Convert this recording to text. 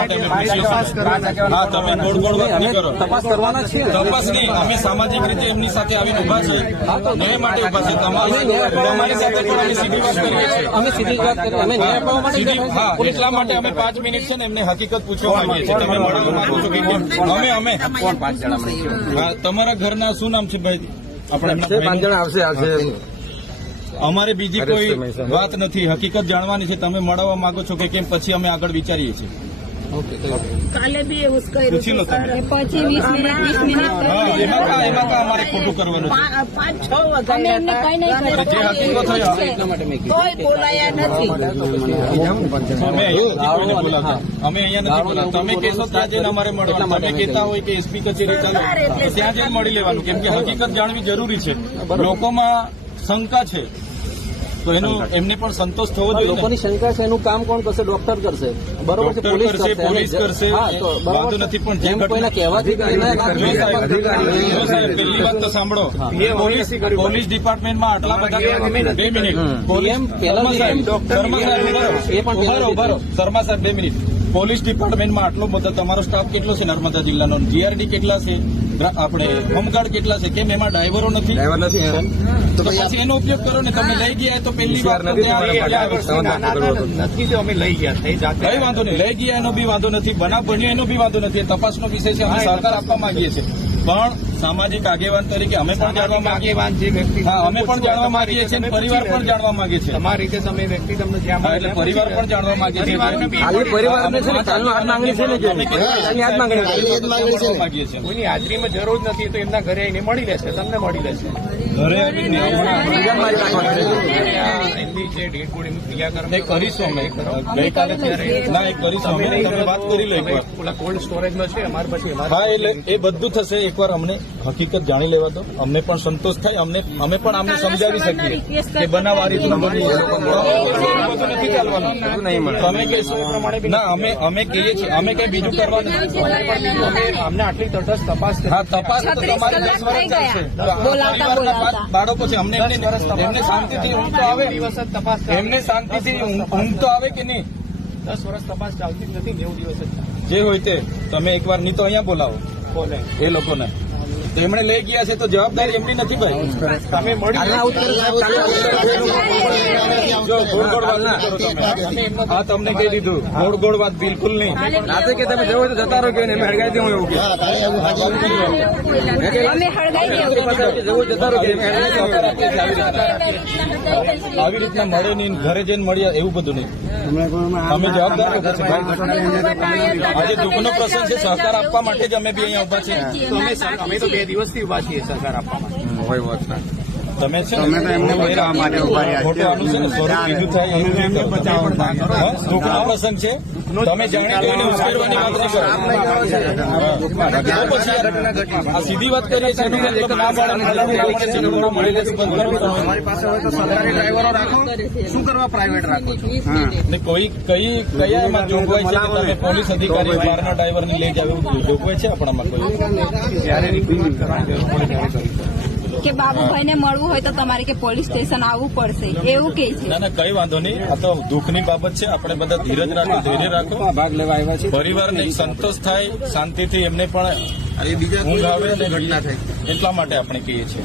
માટે અમે પૂછ્યું. હા, તમે ગોળ ગોળ વાત નહીં કરો. તપાસ કરવાના છે. તપાસ નહીં, અમે સામાજિક રીતે એમની સાથે આવીને ઉભા છે, ન્યાય માટે ઉભા છે. તમારી સાથે પણ અમે સીધી વાત કરીએ છીએ. અમે સીધી વાત કરીએ, અમે ન્યાય અપાવવા માટે સીધી, હા, એટલા માટે અમે 5 મિનિટ છે ને એમને હકીકત પૂછવા માંગીએ છીએ. તમે મળવા માંગો છો કે કેમ? અમે કોણ 5 જણા મળીશું? હા, તમારા ઘરના શું નામ છે ભાઈ? આપણે એમના 5 જણા આવશે. અમારે બીજી કોઈ વાત નથી, હકીકત જાણવાની છે. તમે મળવા માંગો છો કે કેમ? પછી અમે આગળ વિચારીએ છીએ. કાલે બી એવું જ કર્યું પૂછી લો તમે. પછી 20 મિનિટ હા, એમાં કા અમારે ખોટું કરવાનું છે? 5-6 અમે એમને કઈ નહીં જે હકીકત હોય એટલા માટે મેં કોઈ બોલાયા નથી. અમે અહીંયા નથી કોઈને બોલાવતા. અમે અહીંયા નથી બોલાવતા. તમે કહેશો ત્યાં જઈને અમારે મળવાનું. તમે કહેતા હોય કે એસપી કચેરી ચાલો, ત્યાં જઈને મળી લેવાનું. કેમ કે હકીકત જાણવી જરૂરી છે. લોકોમાં શંકા છે તો એમને પણ સંતોષ થવો જોઈએ. લોકોની શંકા છે, એનું કામ કોણ કરશે? ડોક્ટર કરશે, બરોબર છે, પોલીસ કરશે. વાંધો નથી, પણ જેમ કોઈના કહેવાથી પહેલી વાત તો સાંભળો, પોલીસ ડિપાર્ટમેન્ટમાં આટલા બધા 2 મિનિટ શર્મા સાહેબ 2 મિનિટ. પોલીસ ડિપાર્ટમેન્ટમાં આટલો બધો તમારો સ્ટાફ કેટલો છે? નર્મદા જિલ્લાનો જીઆરડી કેટલા છે? આપણે હોમગાર્ડ કેટલા છે? કેમ એમાં ડ્રાઈવરો નથી? તો પછી એનો ઉપયોગ કરો ને. તમે લઈ ગયા તો પહેલી વાર નથી, અમે લઈ ગયા, કઈ વાંધો નહીં. લઈ ગયા એનો બી વાંધો નથી, બનાવ બન્યો એનો બી વાંધો નથી. તપાસનો વિષય છે, અમે સહકાર આપવા માંગીએ છીએ. પણ સામાજિક આગેવાન તરીકે અમે પણ જાણવા માંગીએ. હા, અમે પણ જાણવા માંગીએ છીએ, પરિવાર પણ જાણવા માંગે છે. તમારી રીતે તમે વ્યક્તિ તમને એટલે પરિવાર પણ જાણવા માંગે છે. કોઈની હાજરીમાં જરૂર નથી તો એમના ઘરે આવીને મળી લેશે, તમને મળી લેશે. ઘરે આવીને એમની જે ડેડ બોડીનું ક્રિયાકર્મ કરીશું અમે ગઈકાલે. ના, એ કરીશું અમે. તમે વાત કરી લો એકવાર. ઓલા કોલ્ડ સ્ટોરેજમાં છે અમારે પછી. હા, એટલે એ બધું થશે. એકવાર અમને હકીકત જાણી લેવા દો, અમને પણ સંતોષ થાય. અમે પણ અમને સમજાવી શકીએ કે બનાવ આ રીતનું બની નથી ચાલવાનું. તમે કહેશો એ પ્રમાણે ના, અમે કહીએ છીએ. અમે કઈ બીજું કરવાનું નથી. અમને આટલી તટસ્થ તપાસ. હા, તપાસ તો તમારી 10 વર્ષ ચાલશે. બાળકો છે, અમને એમને શાંતિથી ઊંઘ તો આવે. એમને શાંતિથી ઊંઘ તો આવે કે નહીં? 10 વર્ષ તપાસ ચાલતી જ નથી, 90 દિવસ જે હોય તે. તમે એકવાર નહીં તો અહીંયા બોલાવો એ લોકોને. તેમણે લઈ ગયા છે તો જવાબદારી એમની નથી ભાઈ. તમે મળી હા, તમને કહી દીધું. ગોળ ગોળ વાત બિલકુલ નહીં. રાતે કે તમે જવો તો જતા રહો કે હળગાઈ દઉં એવું આવી રીતના મળે નહીં, ઘરે જઈને મળ્યા એવું બધું નહીં. અમે જવાબદાર આજે દુઃખનો પ્રસંગ છે. સહકાર આપવા માટે જ અમે બી અહીંયા ઉભા છીએ. અમે તો 2 દિવસથી ઉભા છીએ સહકાર આપવા માટે. તમે છે ને ખોટું આનું છે ને સ્વરૂપ બીજું થાય એવું દુઃખનો પ્રસંગ છે. તમે જાણી જોઈને ઉશ્કેરવાની વાત નહીં કરો. પછી આ સીધી વાત કરીએ છીએ. મળી લેશે. તમારી પાસે હોય તો સરકારી ડ્રાઈવરો રાખો. શું કરવા પ્રાઇવેટ રાખો છો? કોઈ કયા એમાં જોગવાઈ છે કે તમે પોલીસ અધિકારી બહારના ડ્રાઈવરની લઈ જાવ એવું જોગવાઈ છે આપણામાં? કોઈ કે બાબુભાઈને મળવું હોય તો તમારે કે પોલીસ સ્ટેશન આવવું પડશે એવું કે છે? ના, કઈ વાંધો નહીં. આ તો દુઃખની બાબત છે. આપણે બધા ધીરજ રાખો, ધૈર્ય રાખો. ભાગ લેવા આવ્યા છે. પરિવારને સંતોષ થાય, શાંતિથી એમને પણ ઊંઘ આવે, એટલા માટે આપણે કહીએ છીએ.